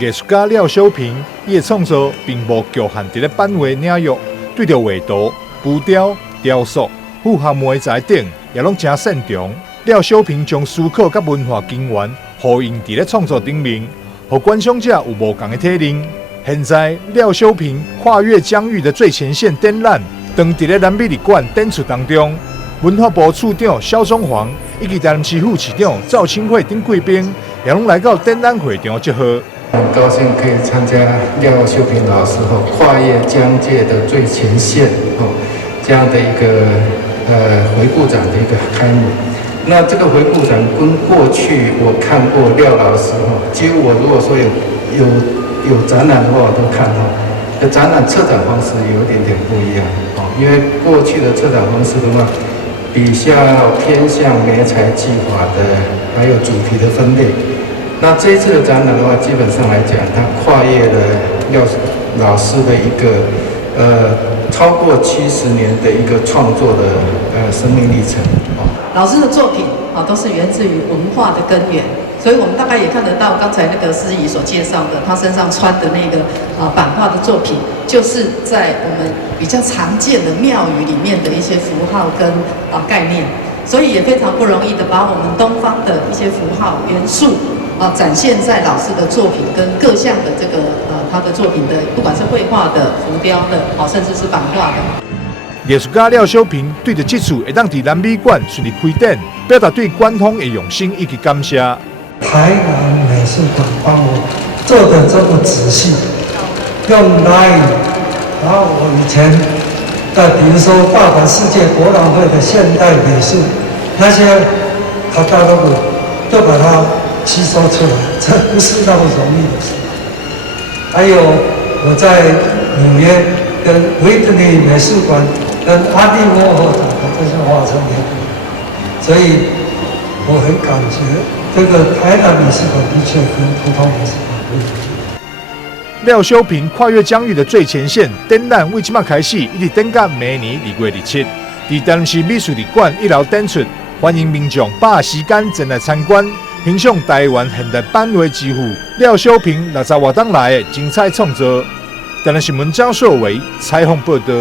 艺术家廖小平，伊的创作并无局限伫咧版画领域，对着画图、浮雕、雕塑、复合媒材等，也拢真擅长。廖小平将思考甲文化根源，呼应伫咧创作顶面，互观赏者有无同的体认。现在，廖小平跨越疆域的最前线展览，当伫咧南美历馆展出当中。文化部处长萧宗煌以及台南市副市长赵清惠等贵宾，也拢来到展览会场祝贺。很高兴可以参加廖秀平老师跨越疆界的最前线这样的一个回顾展的一个开幕。那这个回顾展跟过去我看过廖老师几乎我如果说有展览的话我都看展览策展方式有一点点不一样因为过去的策展方式的话，比较偏向媒材技法的，还有主题的分类。那这一次的展览的话，基本上来讲，它跨越了廖老师的一个超过70年的一个创作的生命历程。老师的作品都是源自于文化的根源，所以我们大概也看得到刚才那个司仪所介绍的，他身上穿的那个版画的作品，就是在我们比较常见的庙宇里面的一些符号跟概念，所以也非常不容易的把我们东方的一些符号元素展现在老师的作品跟各项的这个他的作品的，不管是绘画的、浮雕的甚至是版画的。艺术家廖小平对着这次会当伫南美馆顺利开展，表达对馆方的用心以及感谢。台南美术馆帮我做的这么仔细，用 line， 然后我以前的比如说大阪世界博览会的现代美术那些卡达罗古都把它吸收出来，这不是那么容易的事。还有我在纽约跟维特尼美术馆跟阿蒂沃霍展的这些画册也有，所以我很感觉这个台南美术馆的确跟普通美术馆不一样。廖小平跨越疆域的最前线展览为即马开始，一直展到明年2月27日，伫台南市美术馆1楼展出，欢迎民众把时间前来参观，欣赏台湾现代版画之父廖小平60多年来的精彩创作。台南新闻张硕维采访报道。